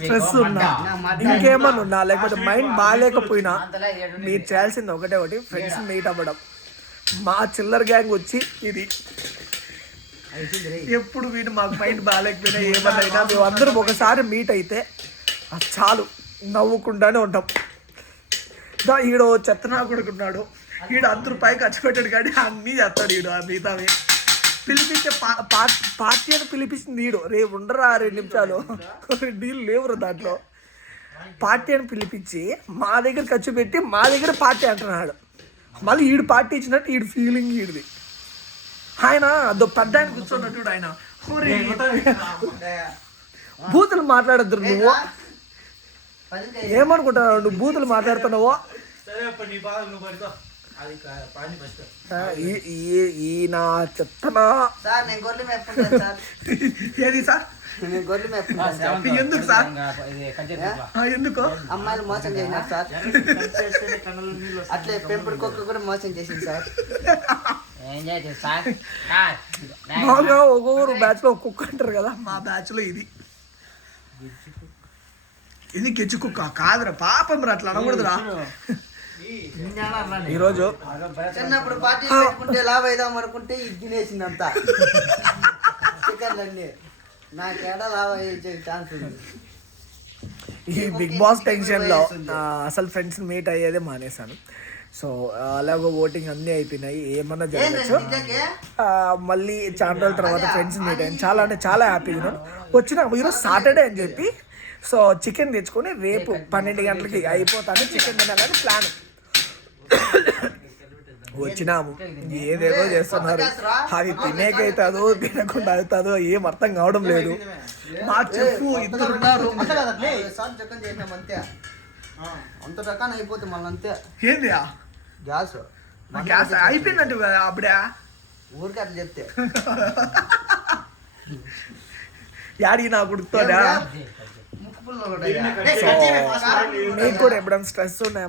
Stress ఉన్నా ఇంకేమన్నా ఉన్నా లేకపోతే మైండ్ బాగాలేకపోయినా మీరు చేయాల్సింది ఒకటి ఫ్రెండ్స్ మీట్ అవ్వడం. మా చిల్లర గ్యాంగ్ వచ్చి ఇది ఎప్పుడు వీడు మాకు మైండ్ బాగాలేకపోయినా ఏమన్నా మేము అందరం ఒకసారి మీట్ అయితే చాలు నవ్వుకుంటానే ఉంటాం. ఈడు చెత్తనా కొడుకున్నాడు, ఈడు అందరూ పైకి ఖర్చు పెట్టాడు కానీ అన్నీ చేస్తాడు ఈడు. మిగతావి పిలిపించే పార్టీ అని పిలిపించింది ఈడు. రేపు ఉండరా 2 నిమిషాలు డీల్ లేవురా దాంట్లో. పార్టీ అని పిలిపించి మా దగ్గర ఖర్చు పెట్టి మా దగ్గర పార్టీ అంటున్నాడు. మళ్ళీ ఈడు పార్టీ ఇచ్చినట్టు ఈడు ఫీలింగ్ ఈడిది. ఆయన అదో పెద్ద ఆయన కూర్చున్నట్టు ఆయన బూతులు మాట్లాడద్దు. నువ్వు ఏమనుకుంటున్నావు? నువ్వు బూతులు మాట్లాడుతున్నావో ఈయన చెత్తనా. ఏది సార్? ఎందుకు సార్? ఎందుకు అమ్మాయిలు మోసం చేసినారు సార్. అట్లే పెంపుడు కుక్క కూడా మోసం చేసింది సార్. మామూలుగా ఒక్కొక్కరు బ్యాచ్ లో కుక్క అంటారు కదా, మా బ్యాచ్ లో ఇది గెచ్చు కుక్క కాదురా. పాపం రా, అట్లా అనకూడదురా. ఈరోజు చిన్నప్పుడు పార్టీ పెట్టుకుంటే లాభ అయిదాం అనుకుంటే ఇది తినేసిందంతా చికెన్లన్నీ. నాకేడా లాభ అయ్యే ఛాన్స్ ఉంది. ఈ బిగ్ బాస్ టెన్షన్లో అసలు ఫ్రెండ్స్ మీట్ అయ్యేదే మానేశాను. సో అలాగో ఓటింగ్ అన్నీ అయిపోయినాయి, ఏమన్నా జరగచ్చు. మళ్ళీ చాలా రోజుల తర్వాత ఫ్రెండ్స్ మీట్ అయ్యాను. చాలా అంటే చాలా హ్యాపీగా ఉన్నాను. వచ్చిన ఈరోజు సాటర్డే అని చెప్పి సో చికెన్ తెచ్చుకొని రేపు 12 గంటలకి అయిపోతాను చికెన్ తినాలని ప్లాన్. వచ్చినాము, ఏదేదో చేస్తున్నారు. అది తినేకైతుందో తినకుండా అవుతుందో ఏం అర్థం కావడం లేదు. మా చెఫ్ ఇద్దరు ఉన్నారు. అంత రకాన్ని అయిపోతుంది మళ్ళీ అంతే. ఏంది గ్యాస్ గ్యాస్ అయిపోయిందంటే అప్పుడే ఊరికి అట్లా చెప్తే యాడి నా కుడుతుందా. మీకు కూడా ఎప్పుడైనా స్ట్రెస్ ఉన్నాయో